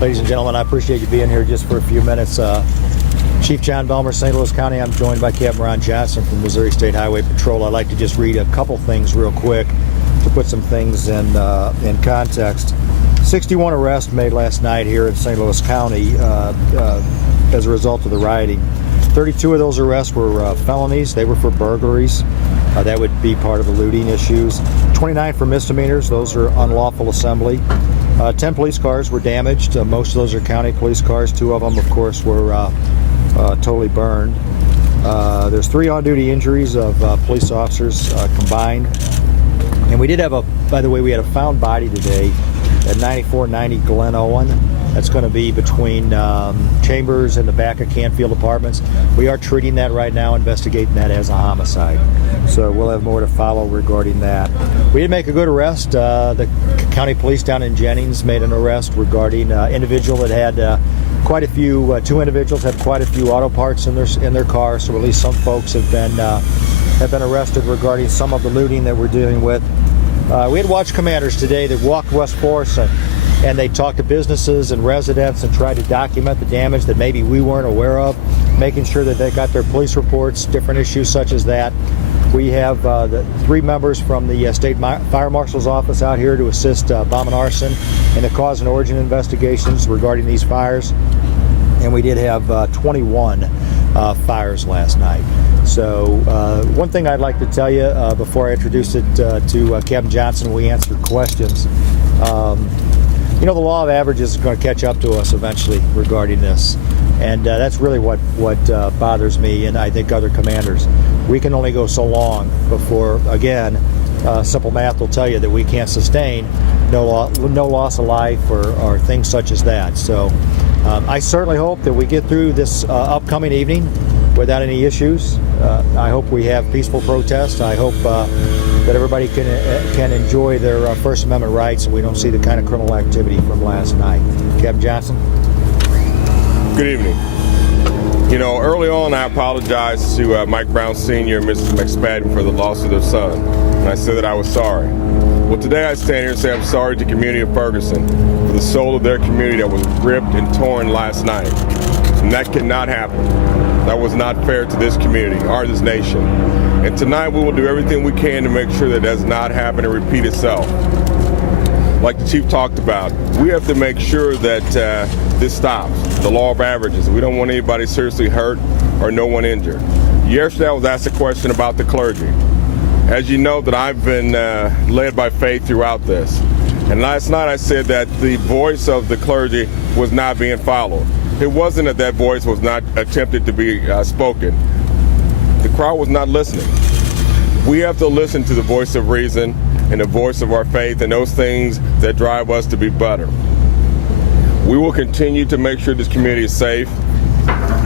Ladies and gentlemen, I appreciate you being here just for a few minutes. Chief John Belmer, St. Louis County. I'm joined by Captain Ron Johnson from Missouri State Highway Patrol. I'd like to just read a couple things real quick to put some things in context. 61 arrests made last night here in St. Louis County as a result of the rioting. 32 of those arrests were felonies. They were for burglaries. That would be part of the looting issues. 29 for misdemeanors. Those are unlawful assembly. 10 police cars were damaged. Most of those are county police cars. 2 of them, of course, were totally burned. There's 3 on-duty injuries of police officers combined. And we did have by the way, we had a found body today at 9490 Glen Owen. That's going to be between Chambers and the back of Canfield Apartments. We are treating that right now, investigating that as a homicide. So we'll have more to follow regarding that. We did make a good arrest. The county police down in Jennings made an arrest regarding an individual that had quite a few, 2 individuals had quite a few auto parts in their car. So at least some folks have been arrested regarding some of the looting that we're dealing with. We had watch commanders today that walked West Force and they talked to businesses and residents and tried to document the damage that maybe we weren't aware of, making sure that they got their police reports, different issues such as that. We have the 3 members from the State Fire Marshal's office out here to assist bomb and arson in the cause and origin investigations regarding these fires. And we did have 21 fires last night. So one thing I'd like to tell you before I introduce it to Captain Johnson, we answer questions. You know, the law of averages is going to catch up to us eventually regarding this. And that's really what bothers me, and I think other commanders. We can only go so long before, again, simple math will tell you that we can't sustain no loss of life or things such as that. So I certainly hope that we get through this upcoming evening without any issues. I hope we have peaceful protests. I hope that everybody can enjoy their First Amendment rights and we don't see the kind of criminal activity from last night. Captain Johnson? Good evening. You know, early on I apologized to Mike Brown Sr. and Mrs. McSpadden for the loss of their son, and I said that I was sorry. Well, today I stand here and say I'm sorry to the community of Ferguson for the soul of their community that was ripped and torn last night. And that cannot happen. That was not fair to this community or this nation. And tonight we will do everything we can to make sure that does not happen and repeat itself. Like the Chief talked about, we have to make sure that this stops, the law of averages. We don't want anybody seriously hurt or no one injured. Yesterday I was asked a question about the clergy. As you know, that I've been led by faith throughout this. And last night I said that the voice of the clergy was not being followed. It wasn't that voice was not attempted to be spoken. The crowd was not listening. We have to listen to the voice of reason and the voice of our faith and those things that drive us to be better. We will continue to make sure this community is safe,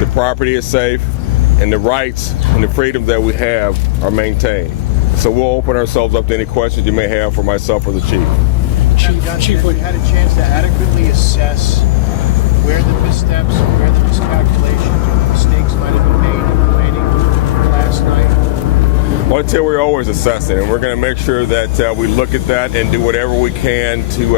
the property is safe, and the rights and the freedoms that we have are maintained. So we'll open ourselves up to any questions you may have for myself or the Chief. Chief, have you had a chance to adequately assess where the missteps, where the miscalculations, or the mistakes might have been made in the planning last night? Well, I tell you, we're always assessing, and we're going to make sure that we look at that and do whatever we can to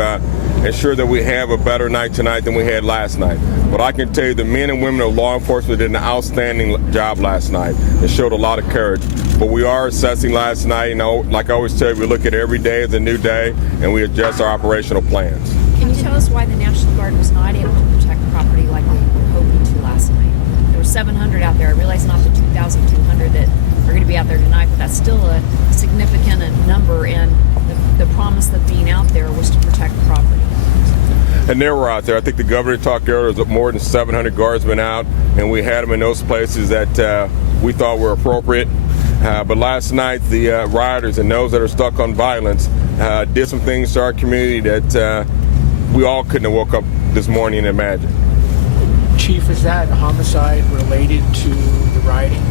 ensure that we have a better night tonight than we had last night. But I can tell you the men and women of law enforcement did an outstanding job last night and showed a lot of courage. But we are assessing last night. You know, like I always tell you, we look at every day as a new day, and we adjust our operational plans. Can you tell us why the National Guard was not able to protect property like we were hoping to last night? There were 700 out there. I realize not the 2,200 that are going to be out there tonight, but that's still a significant number, and the promise of being out there was to protect property. And they were out there. I think the governor talked earlier, there was more than 700 guardsmen out, and we had them in those places that we thought were appropriate. But last night, the rioters and those that are stuck on violence did some things to our community that we all couldn't have woke up this morning and imagined. Chief, is that homicide related to the rioting?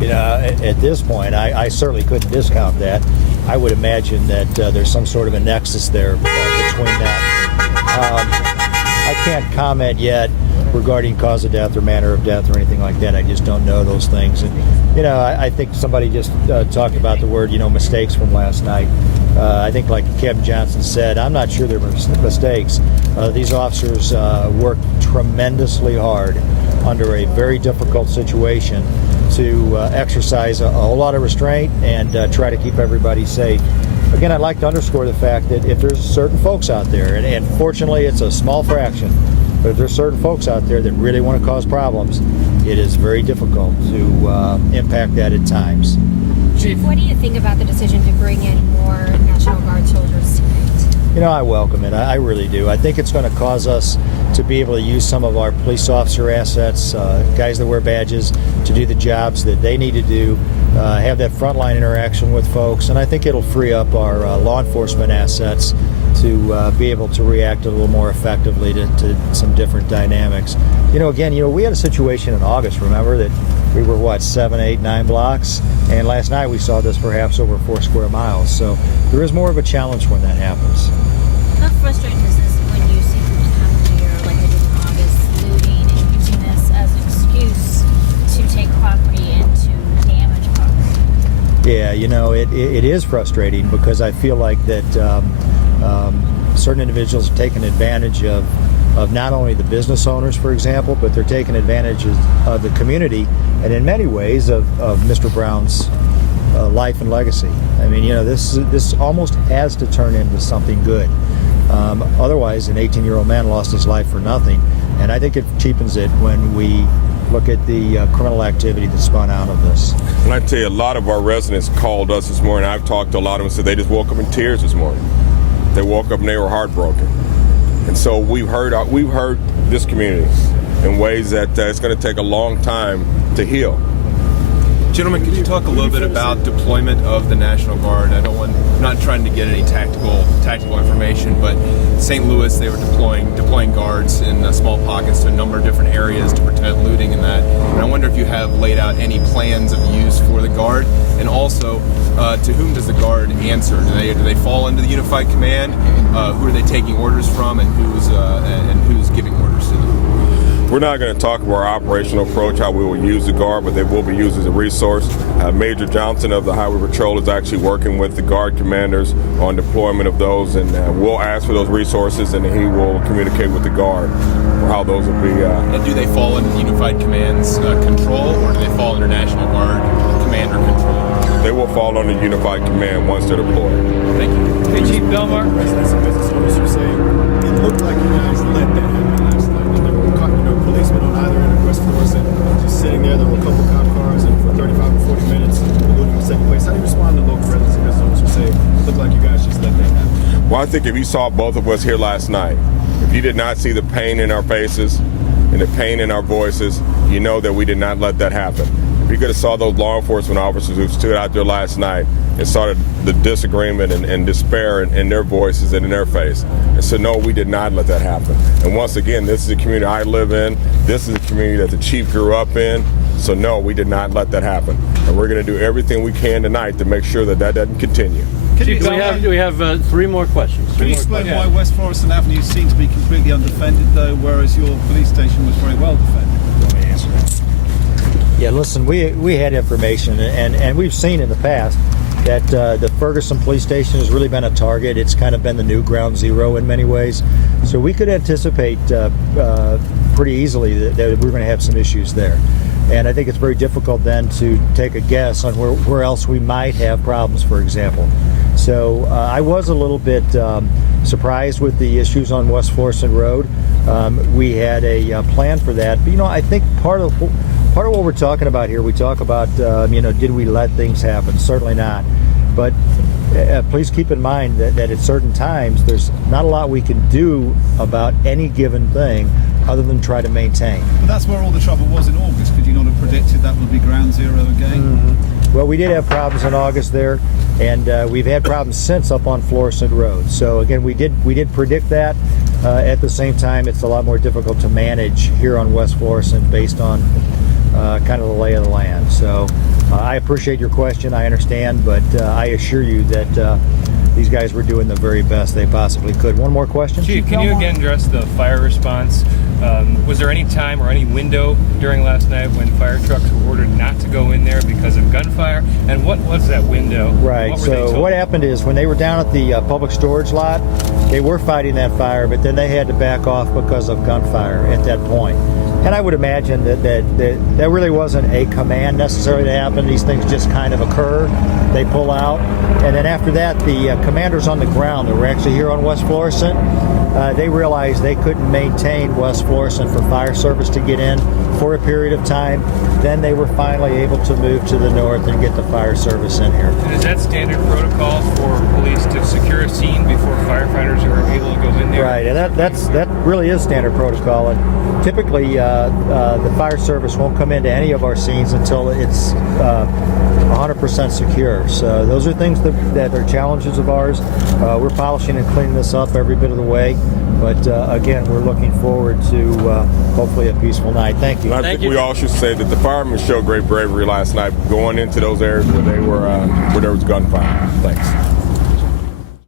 You know, at this point, I certainly couldn't discount that. I would imagine that there's some sort of a nexus there between that. I can't comment yet regarding cause of death or manner of death or anything like that. I just don't know those things. And, you know, I think somebody just talked about the word, mistakes from last night. I think, like Kevin Johnson said, I'm not sure they're mistakes. These officers worked tremendously hard under a very difficult situation to exercise a whole lot of restraint and try to keep everybody safe. Again, I'd like to underscore the fact that if there's certain folks out there, and fortunately it's a small fraction, but if there's certain folks out there that really want to cause problems, it is very difficult to impact that at times. Chief, what do you think about the decision to bring in more National Guard soldiers tonight? You know, I welcome it. I really do. I think it's going to cause us to be able to use some of our police officer assets, guys that wear badges, to do the jobs that they need to do, have that frontline interaction with folks, and I think it'll free up our law enforcement assets to be able to react a little more effectively to some different dynamics. Again, we had a situation in August, remember, that we were, 7, 8, 9 blocks, and last night we saw this perhaps over 4 square miles. So there is more of a challenge when that happens. How frustrating is this when you see groups come here, like they did in August, looting and using this as an excuse to take property and to damage property? Yeah, it is frustrating because I feel like that certain individuals are taking advantage of not only the business owners, for example, but they're taking advantage of the community and in many ways of Mr. Brown's life and legacy. I mean, this almost has to turn into something good. Otherwise, an 18-year-old man lost his life for nothing, and I think it cheapens it when we look at the criminal activity that spun out of this. And I tell you, a lot of our residents called us this morning. I've talked to a lot of them, said they just woke up in tears this morning. They woke up and they were heartbroken. And so we've heard this community in ways that it's going to take a long time to heal. Gentlemen, could you talk a little bit about deployment of the National Guard? I'm not trying to get any tactical information, but St. Louis, they were deploying guards in small pockets to a number of different areas to prevent looting and that. And I wonder if you have laid out any plans of use for the Guard, and also to whom does the Guard answer? Do they fall under the Unified Command? Who are they taking orders from, and who's giving orders to them? We're not going to talk about our operational approach, how we will use the Guard, but they will be used as a resource. Major Johnson of the Highway Patrol is actually working with the Guard commanders on deployment of those, and we'll ask for those resources, and he will communicate with the Guard for how those will be. And do they fall under the Unified Command's control, or do they fall under National Guard commander control? They will fall under Unified Command once they're deployed. Thank you. Hey, Chief Belmar. Residents and business owners were saying it looked like you guys let that happen last night. There were policemen on either end of West Florissant just sitting there. There were a couple cop cars, and for 35 to 40 minutes, the looting was taking place. How do you respond to local residents and business owners who say it looked like you guys just let that happen? Well, I think if you saw both of us here last night, if you did not see the pain in our faces and the pain in our voices, you know that we did not let that happen. If you could have saw those law enforcement officers who stood out there last night and saw the disagreement and despair in their voices and in their face. And so, no, we did not let that happen. And once again, this is the community I live in. This is the community that the chief grew up in. So, no, we did not let that happen. And we're going to do everything we can tonight to make sure that doesn't continue. Chief, we have 3 more questions. Can you explain why West Florissant Avenue seems to be completely undefended, though, whereas your police station was very well defended? Let me answer that. Yeah, listen, we had information, and we've seen in the past that the Ferguson police station has really been a target. It's kind of been the new ground zero in many ways. So we could anticipate pretty easily that we're going to have some issues there. And I think it's very difficult then to take a guess on where else we might have problems, for example. So I was a little bit surprised with the issues on West Florissant Road. We had a plan for that. But, I think part of what we're talking about here, we talk about, did we let things happen? Certainly not. But please keep in mind that at certain times, there's not a lot we can do about any given thing other than try to maintain. But that's where all the trouble was in August. Could you not have predicted that would be ground zero again? Mm-hmm. Well, we did have problems in August there, and we've had problems since up on Florissant Road. So again, we did predict that. At the same time, it's a lot more difficult to manage here on West Florissant based on kind of the lay of the land. So I appreciate your question. I understand, but I assure you that these guys were doing the very best they possibly could. One more question? Chief, can you again address the fire response? Was there any time or any window during last night when fire trucks were ordered not to go in there because of gunfire? And what was that window? Right. What were they So told? what happened is when they were down at the public storage lot, they were fighting that fire, but then they had to back off because of gunfire at that point. And I would imagine that really wasn't a command necessarily to happen. These things just kind of occur. They pull out. And then after that, the commanders on the ground that were actually here on West Florissant, they realized they couldn't maintain West Florissant for fire service to get in for a period of time. Then they were finally able to move to the north and get the fire service in here. And is that standard protocol for police to secure a scene before firefighters are able to go in there? Right, and that really is standard protocol. And typically, the fire service won't come into any of our scenes until it's 100% secure. So those are things that are challenges of ours. We're polishing and cleaning this up every bit of the way. But again, we're looking forward to hopefully a peaceful night. Thank you. And I think we all should say that the firemen showed great bravery last night going into those areas where there was gunfire. Thanks.